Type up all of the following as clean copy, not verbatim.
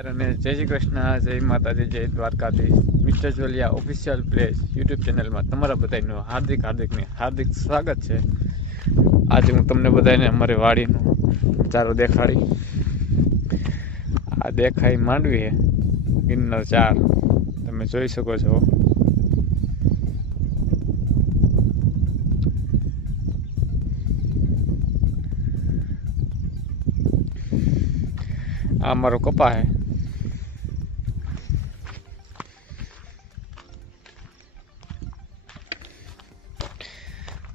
અને જય શ્રી કૃષ્ણ, જય માતાજી, જય Dwarkadhish. Mister Jolia official place YouTube ચેનલમાં તમારા બધાનું હાર્દિક સ્વાગત છે। આજે હું તમને બધાને અમારી વાડીનો નજારો દેખાડી। આ દેખાઈ માંડવી છે ગિરનાર 4 તમે જોઈ શકો છો। આ અમારો કપા છે।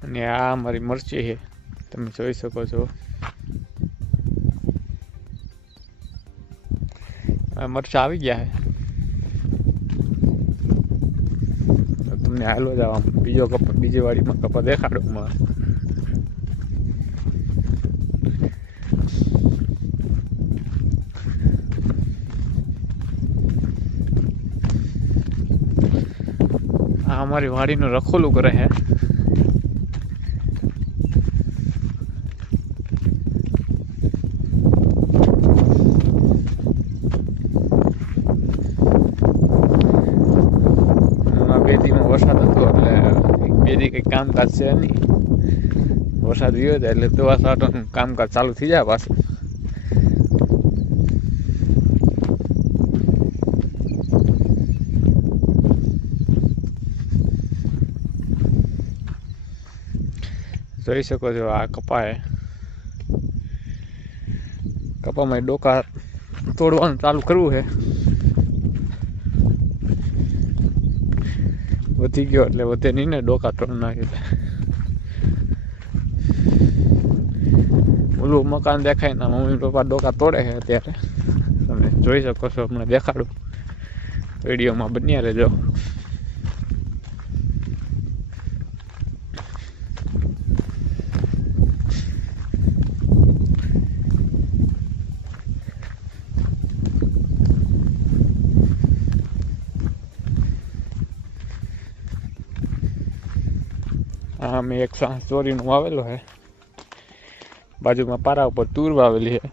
અને આ અમારી મરચી છે તમે જોઈ શકો છો। મરચા આવી ગયા છે। તમને હાલો જવા બીજો કપા બીજી વાડીમાં કપા દેખાડું। આ અમારી વાડીનું રખોલું કરે છે। બે દીમાં વરસાદ હતો એટલે બે દી કંઈક કામકાજ છે નહીં। વરસાદ ગયો જાય એટલે દવા છાંટવાનું કામકાજ ચાલુ થઈ જાય પાછું। જોઈ શકો છો આ કપા છે। કપામાં ડોકા તોડવાનું ચાલુ કરવું છે। વધી ગયો એટલે વધે નહીં ને, ડોકા તોડ નાખી। ઓલું મકાન દેખાય ને મમ્મી પપ્પા ડોકા તોડે છે અત્યારે તમે જોઈ શકો છો। હમણાં દેખાડું, વિડીયોમાં બન્યા રહેજો। આ મેં એક ચોરીનું વાવેલો છે, બાજુમાં પારા ઉપર તુર વાવેલી છે।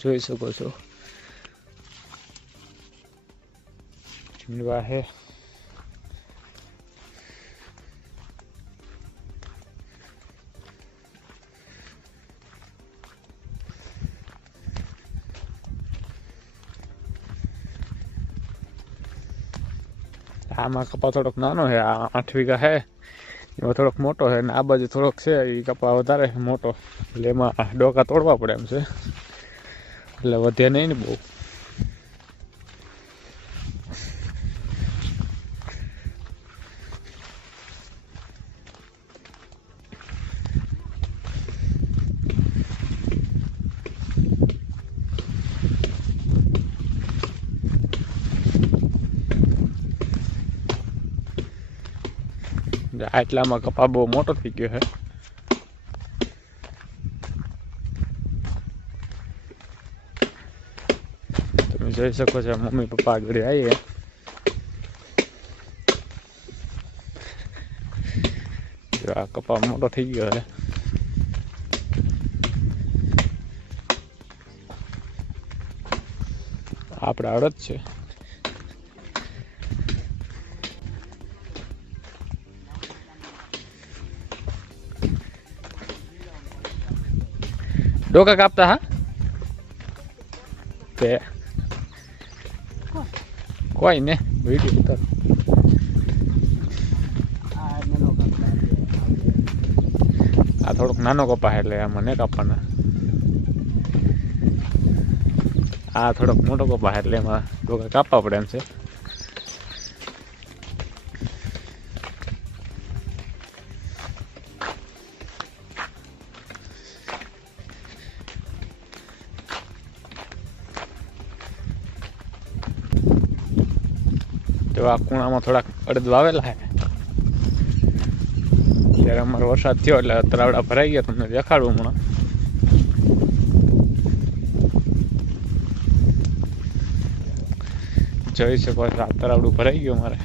જોઈ શકો છો જીંડવા છે। આમાં કપા થોડોક નાનો છે, આ 8 વીઘા છે, એમાં થોડોક મોટો છે ને આ બાજુ થોડોક છે એ કપા વધારે મોટો, એટલે એમાં ડોકા તોડવા પડે એમ છે, એટલે વધે નહીં ને બહુ। આટલામાં કપા બહુ મોટો થઈ ગયો છે। તમે જોઈ શકો છો મમ્મી પપ્પા આગળ આવીએ। જો આ કપા મોટો થઈ ગયો છે। આપણે અડદ છે। डोका कापता हा ते कोई ने वीडियो उतर आ थोड़ोक नानो कपा है એટલે મને કાપવાના। આ થોડોક મોટો કપા એટલે એમાં ડોકા કાપવા પડે એમ છે। તો આ કુણામાં થોડાક અડદ વાવેલા છે, ત્યારે અમારો વરસાદ થયો એટલે તરાવડા ભરાઈ ગયા। તમને દેખાડું હમણાં। જોઈ શકો છો આ તરાવડું ભરાઈ ગયું મારે।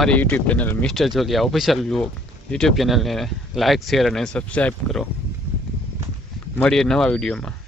અમારી YouTube channel mister Jolia official vlog YouTube ચેનલને લાઇક શેર અને સબસ્ક્રાઈબ કરો. મળીએ નવા વિડીયોમાં.